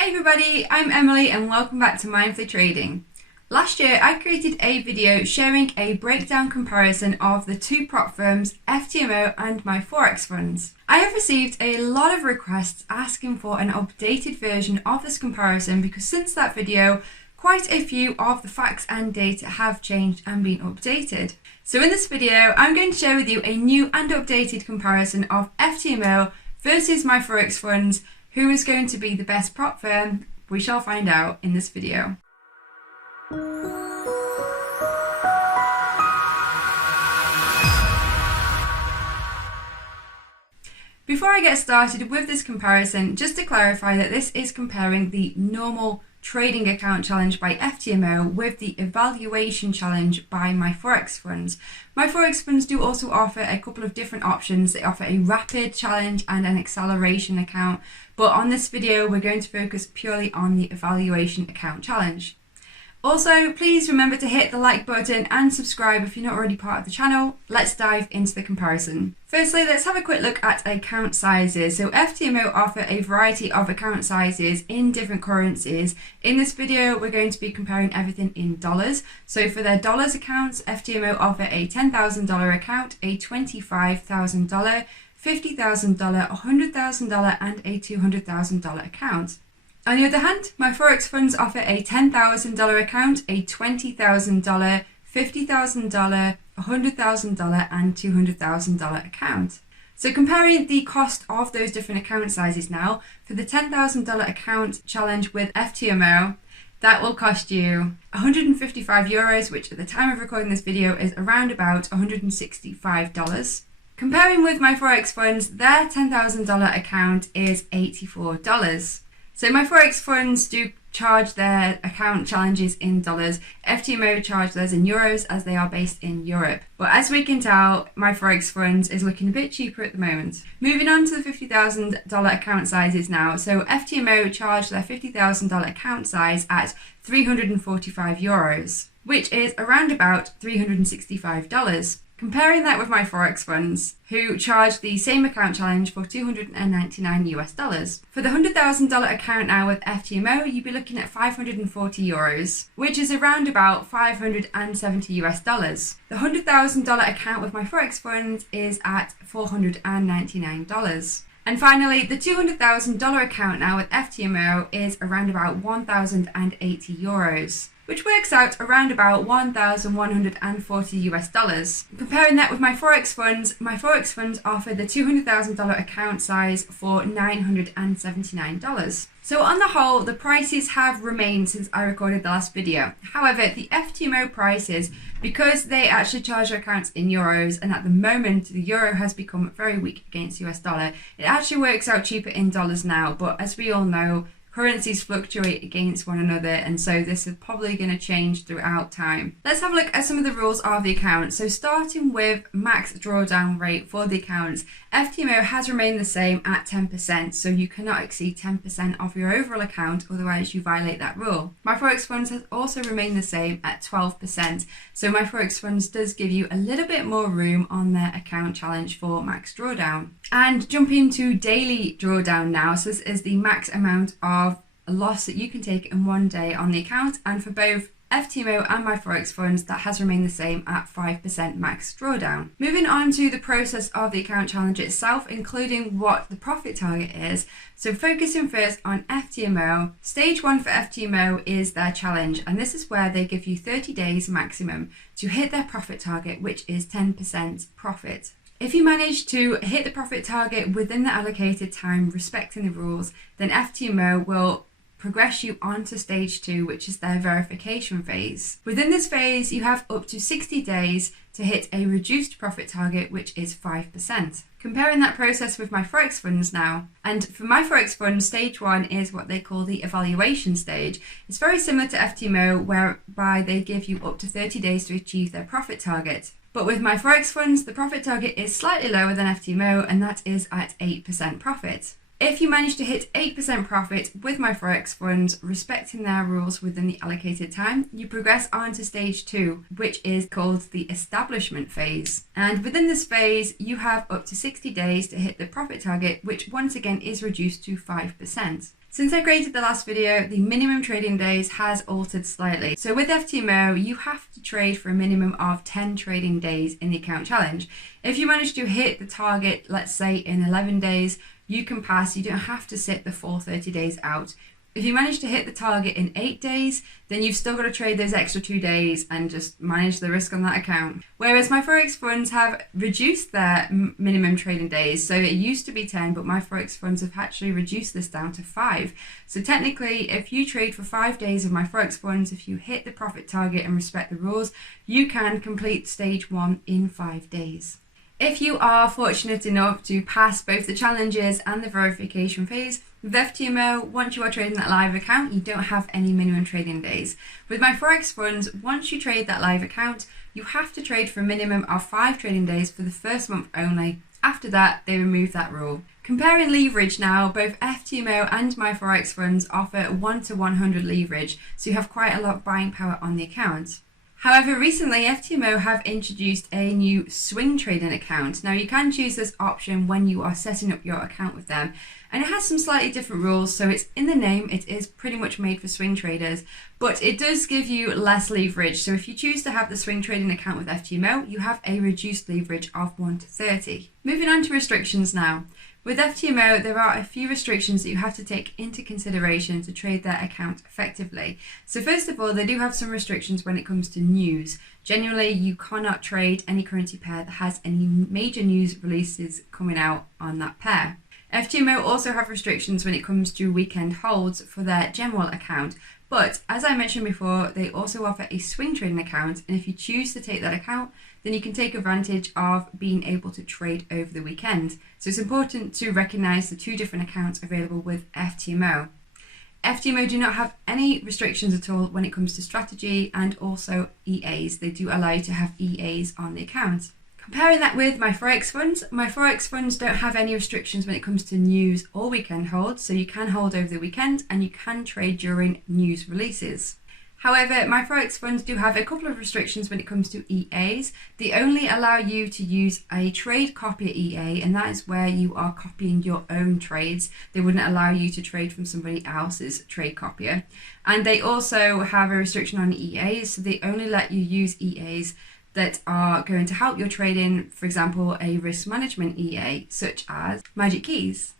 Hi everybody, I'm Emily and welcome back to Mindfully Trading. Last year I created a video showing a breakdown comparison of the two prop firms FTMO and my Forex funds. I have received a lot of requests asking for an updated version of this comparison because since that video quite a few of the facts and data have changed and been updated. So in this video I'm going to share with you a new and updated comparison of FTMO versus my Forex funds. Who is going to be the best prop firm? We shall find out in this video. Before I get started with this comparison, just to clarify that this is comparing the normal trading account challenge by FTMO with the evaluation challenge by my Forex funds. My Forex funds do also offer a couple of different options. They offer a rapid challenge and an acceleration account, but on this video we're going to focus purely on the evaluation account challenge. Also, please remember to hit the like button and subscribe if you're not already part of the channel. Let's dive into the comparison. Firstly, let's have a quick look at account sizes. So FTMO offer a variety of account sizes in different currencies. In this video, we're going to be comparing everything in dollars. So for their dollars accounts, FTMO offer a $10,000 account, a $25,000, $50,000, $100,000 and a $200,000 account. On the other hand, my Forex funds offer a $10,000 account, a $20,000, $50,000, $100,000 and $200,000 account. So comparing the cost of those different account sizes now, for the $10,000 account challenge with FTMO, that will cost you €155, which at the time of recording this video is around about $165. Comparing with my Forex funds, their $10,000 account is $84. So my Forex funds do charge their account challenges in dollars. FTMO charge theirs in euros as they are based in Europe. But as we can tell, my Forex funds is looking a bit cheaper at the moment. Moving on to the $50,000 account sizes now. So FTMO charge their $50,000 account size at €345, which is around about $365. Comparing that with my Forex funds, who charge the same account challenge for $299. For the $100,000 account now with FTMO, you'd be looking at €540, which is around about $570. The $100,000 account with my Forex funds is at $499. And finally, the $200,000 account now with FTMO is around about €1,080. Which works out around about $1,140. Comparing that with my Forex funds offer the $200,000 account size for $979. So on the whole, the prices have remained since I recorded the last video. However, the FTMO prices, because they actually charge their accounts in euros, and at the moment the euro has become very weak against US dollar, it actually works out cheaper in dollars now, but as we all know, currencies fluctuate against one another, and so this is probably going to change throughout time. Let's have a look at some of the rules of the account. So starting with max drawdown rate for the accounts, FTMO has remained the same at 10%, so you cannot exceed 10% of your overall account, otherwise you violate that rule. My Forex funds has also remained the same at 12%, so my Forex funds does give you a little bit more room on their account challenge for max drawdown. And jumping to daily drawdown now, so this is the max amount of a loss that you can take in one day on the account, and for both FTMO and my Forex funds that has remained the same at 5% max drawdown. Moving on to the process of the account challenge itself, including what the profit target is. So focusing first on FTMO, stage 1 for FTMO is their challenge, and this is where they give you 30 days maximum to hit their profit target, which is 10% profit. If you manage to hit the profit target within the allocated time, respecting the rules, then FTMO will progress you on to stage 2, which is their verification phase. Within this phase, you have up to 60 days to hit a reduced profit target, which is 5%. Comparing that process with my Forex funds now, and for my Forex funds, stage 1 is what they call the evaluation stage. It's very similar to FTMO, whereby they give you up to 30 days to achieve their profit target. But with my Forex funds, the profit target is slightly lower than FTMO, and that is at 8% profit. If you manage to hit 8% profit with my Forex funds, respecting their rules within the allocated time, you progress on to stage 2, which is called the establishment phase. And within this phase, you have up to 60 days to hit the profit target, which once again is reduced to 5%. Since I created the last video, the minimum trading days has altered slightly. So with FTMO, you have to trade for a minimum of 10 trading days in the account challenge. If you manage to hit the target, let's say in 11 days, you can pass. You don't have to sit the full 30 days out. If you manage to hit the target in 8 days, then you've still got to trade those extra 2 days and just manage the risk on that account. Whereas my Forex funds have reduced their minimum trading days. So it used to be 10, but my Forex funds have actually reduced this down to 5. So technically, if you trade for 5 days of my Forex funds, if you hit the profit target and respect the rules, you can complete stage 1 in 5 days. If you are fortunate enough to pass both the challenges and the verification phase, with FTMO, once you are trading that live account, you don't have any minimum trading days. With my Forex funds, once you trade that live account, you have to trade for a minimum of 5 trading days for the first month only. After that, they remove that rule. Comparing leverage now, both FTMO and my Forex funds offer 1 to 100 leverage, so you have quite a lot of buying power on the account. However, recently FTMO have introduced a new swing trading account. Now you can choose this option when you are setting up your account with them, and it has some slightly different rules. So it's in the name, it is pretty much made for swing traders, but it does give you less leverage. So if you choose to have the swing trading account with FTMO, you have a reduced leverage of 1 to 30. Moving on to restrictions now. With FTMO, there are a few restrictions that you have to take into consideration to trade their account effectively. So first of all, they do have some restrictions when it comes to news. Generally, you cannot trade any currency pair that has any major news releases coming out on that pair. FTMO also have restrictions when it comes to weekend holds for their general account. But as I mentioned before, they also offer a swing trading account, and if you choose to take that account, then you can take advantage of being able to trade over the weekend. So it's important to recognize the 2 different accounts available with FTMO. FTMO do not have any restrictions at all when it comes to strategy and also EAs. They do allow you to have EAs on the account. Comparing that with my Forex funds don't have any restrictions when it comes to news or weekend holds, so you can hold over the weekend and you can trade during news releases. However, my Forex funds do have a couple of restrictions when it comes to EAs. They only allow you to use a trade copier EA, and that is where you are copying your own trades. They wouldn't allow you to trade from somebody else's trade copier. And they also have a restriction on EAs, so they only let you use EAs that are going to help your trading, for example, a risk management EA, such as Magic Keys.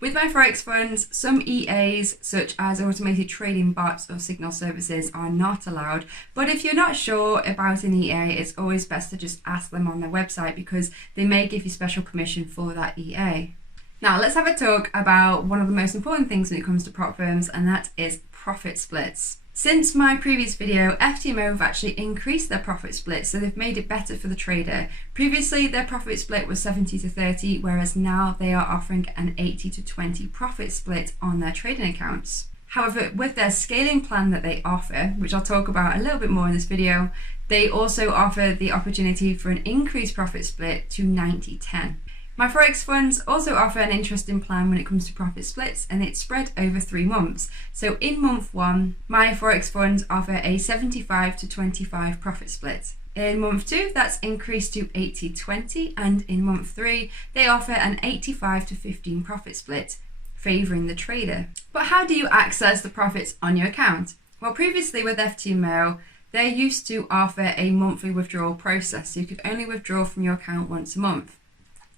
With my Forex funds, some EAs, such as automated trading bots or signal services, are not allowed. But if you're not sure about an EA, it's always best to just ask them on their website, because they may give you special permission for that EA. Now let's have a talk about one of the most important things when it comes to prop firms, and that is profit splits. Since my previous video, FTMO have actually increased their profit split, so they've made it better for the trader. Previously, their profit split was 70 to 30, whereas now they are offering an 80 to 20 profit split on their trading accounts. However, with their scaling plan that they offer, which I'll talk about a little bit more in this video, they also offer the opportunity for an increased profit split to 90-10. My Forex funds also offer an interesting plan when it comes to profit splits, and it's spread over 3 months. So in month 1, my Forex funds offer a 75 to 25 profit split. In month 2, that's increased to 80-20, and in month 3, they offer an 85 to 15 profit split, favouring the trader. But how do you access the profits on your account? Well, previously with FTMO, they used to offer a monthly withdrawal process, so you could only withdraw from your account once a month.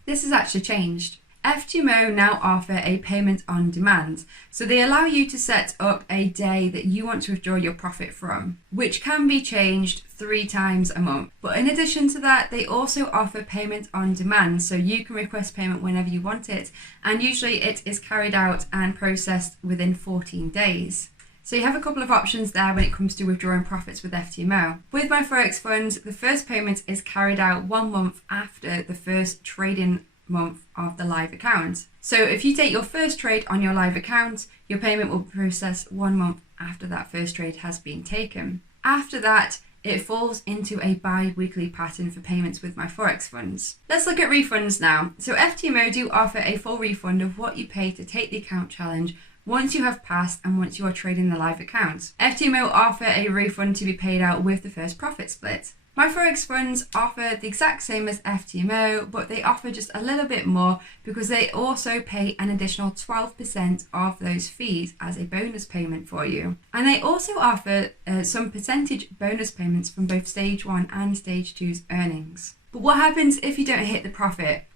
This has actually changed. FTMO now offer a payment on demand. So they allow you to set up a day that you want to withdraw your profit from, which can be changed 3 times a month. But in addition to that, they also offer payment on demand. So you can request payment whenever you want it, and usually it is carried out and processed within 14 days. So you have a couple of options there when it comes to withdrawing profits with FTMO. With my Forex funds, the first payment is carried out 1 month after the first trading month of the live account. So if you take your first trade on your live account, your payment will be processed 1 month after that first trade has been taken. After that, it falls into a bi-weekly pattern for payments with my Forex funds. Let's look at refunds now. So FTMO do offer a full refund of what you pay to take the account challenge once you have passed and once you are trading the live account. FTMO offer a refund to be paid out with the first profit split. My Forex funds offer the exact same as FTMO, but they offer just a little bit more because they also pay an additional 12% of those fees as a bonus payment for you. And they also offer some percentage bonus payments from both stage 1 and stage 2's earnings. But what happens if you don't hit the profit?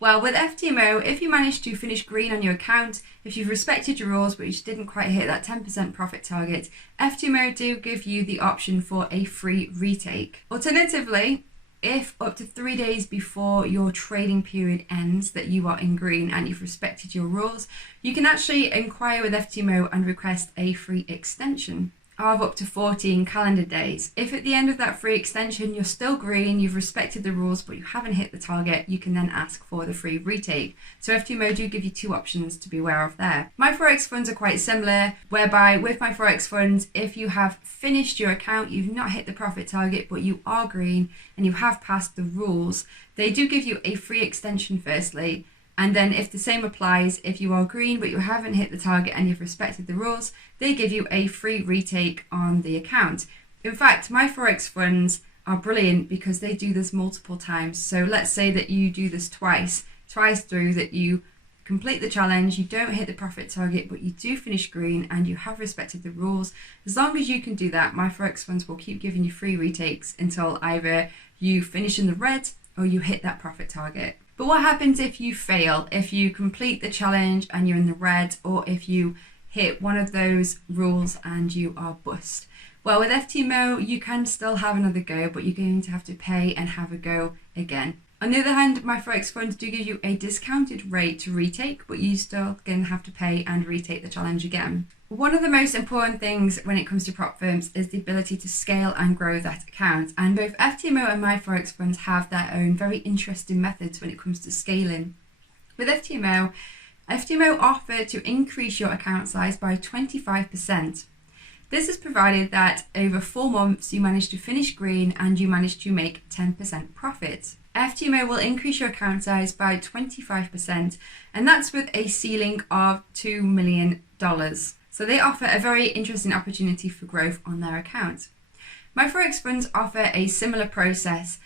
Well, with FTMO, if you manage to finish green on your account, if you've respected your rules but you just didn't quite hit that 10% profit target, FTMO do give you the option for a free retake. Alternatively, if up to 3 days before your trading period ends that you are in green and you've respected your rules, you can actually inquire with FTMO and request a free extension of up to 14 calendar days. If at the end of that free extension you're still green, you've respected the rules but you haven't hit the target, you can then ask for the free retake. So FTMO do give you 2 options to be aware of there. My Forex funds are quite similar, whereby with my Forex funds, if you have finished your account, you've not hit the profit target but you are green and you have passed the rules, they do give you a free extension firstly. And then if the same applies, if you are green but you haven't hit the target and you've respected the rules, they give you a free retake on the account. In fact, my Forex funds are brilliant because they do this multiple times. So let's say that you do this twice through, that you complete the challenge, you don't hit the profit target, but you do finish green and you have respected the rules. As long as you can do that, my Forex funds will keep giving you free retakes until either you finish in the red or you hit that profit target. But what happens if you fail? If you complete the challenge and you're in the red, or if you hit one of those rules and you are bust? Well, with FTMO, you can still have another go, but you're going to have to pay and have a go again. On the other hand, my Forex funds do give you a discounted rate to retake, but you still going to have to pay and retake the challenge again. One of the most important things when it comes to prop firms is the ability to scale and grow that account. And both FTMO and my Forex funds have their own very interesting methods when it comes to scaling. With FTMO offer to increase your account size by 25%. This is provided that over 4 months you manage to finish green and you manage to make 10% profit. FTMO will increase your account size by 25%, and that's with a ceiling of $2 million. So they offer a very interesting opportunity for growth on their account. My Forex funds offer a similar process.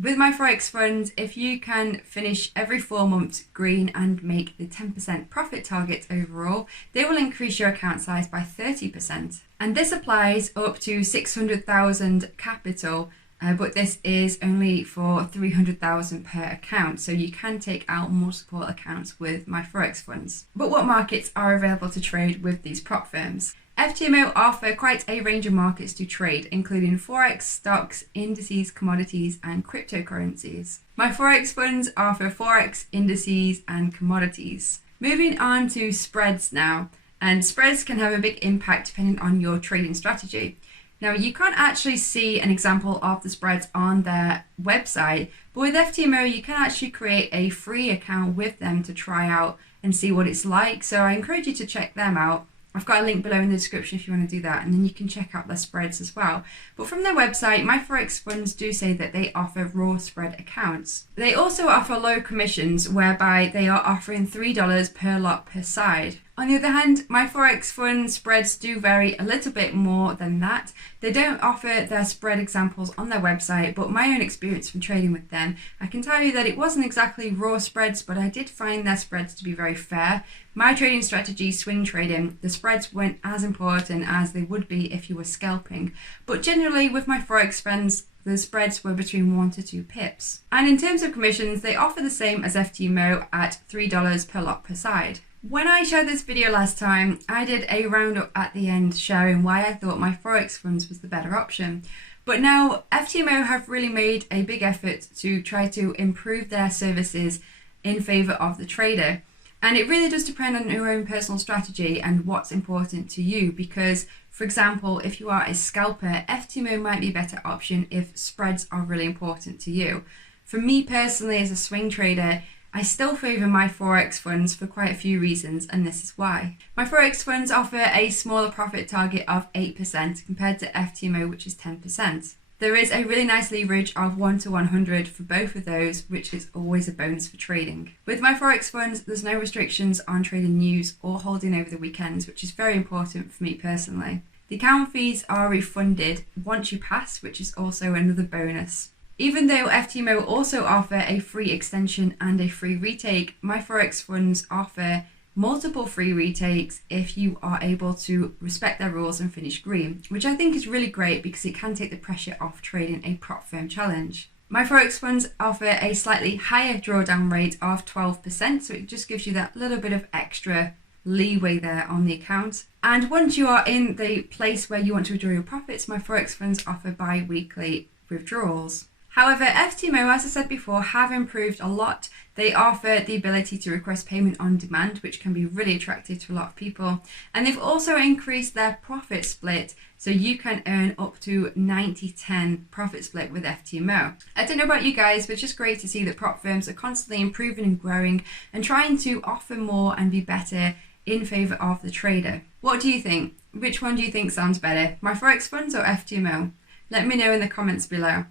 With my Forex funds, if you can finish every 4 months green and make the 10% profit target overall, they will increase your account size by 30%. And this applies up to 600,000 capital, but this is only for 300,000 per account, so you can take out multiple accounts with my Forex funds. But what markets are available to trade with these prop firms? FTMO offer quite a range of markets to trade, including Forex, stocks, indices, commodities, and cryptocurrencies. My Forex funds offer Forex, indices, and commodities. Moving on to spreads now, and spreads can have a big impact depending on your trading strategy. Now, you can't actually see an example of the spreads on their website, but with FTMO, you can actually create a free account with them to try out and see what it's like. So I encourage you to check them out. I've got a link below in the description if you want to do that, and then you can check out their spreads as well. But from their website, my Forex funds do say that they offer raw spread accounts. They also offer low commissions, whereby they are offering $3 per lot per side. On the other hand, my Forex fund spreads do vary a little bit more than that. They don't offer their spread examples on their website, but my own experience from trading with them, I can tell you that it wasn't exactly raw spreads, but I did find their spreads to be very fair. My trading strategy, swing trading, the spreads weren't as important as they would be if you were scalping. But generally with my Forex funds, the spreads were between 1 to 2 pips. And in terms of commissions, they offer the same as FTMO at $3 per lot per side. When I shared this video last time, I did a roundup at the end sharing why I thought my Forex funds was the better option. But now FTMO have really made a big effort to try to improve their services in favour of the trader. And it really does depend on your own personal strategy and what's important to you, because, for example, if you are a scalper, FTMO might be a better option if spreads are really important to you. For me personally, as a swing trader, I still favour my Forex funds for quite a few reasons, and this is why. My Forex funds offer a smaller profit target of 8% compared to FTMO, which is 10%. There is a really nice leverage of 1 to 100 for both of those, which is always a bonus for trading. With my Forex funds, there's no restrictions on trading news or holding over the weekends, which is very important for me personally. The account fees are refunded once you pass, which is also another bonus. Even though FTMO also offer a free extension and a free retake, my Forex funds offer multiple free retakes if you are able to respect their rules and finish green, which I think is really great because it can take the pressure off trading a prop firm challenge. My Forex funds offer a slightly higher drawdown rate of 12%, so it just gives you that little bit of extra leeway there on the account. And once you are in the place where you want to withdraw your profits, my Forex funds offer bi-weekly withdrawals. However, FTMO, as I said before, have improved a lot. They offer the ability to request payment on demand, which can be really attractive to a lot of people. And they've also increased their profit split, so you can earn up to 90-10 profit split with FTMO. I don't know about you guys, but it's just great to see that prop firms are constantly improving and growing and trying to offer more and be better in favour of the trader. What do you think? Which one do you think sounds better, my Forex funds or FTMO? Let me know in the comments below.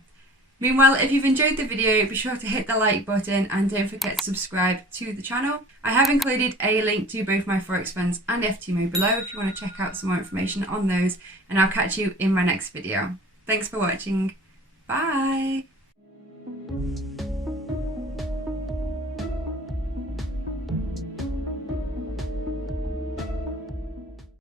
Meanwhile, if you've enjoyed the video, be sure to hit the like button and don't forget to subscribe to the channel. I have included a link to both my Forex funds and FTMO below if you want to check out some more information on those, and I'll catch you in my next video. Thanks for watching. Bye!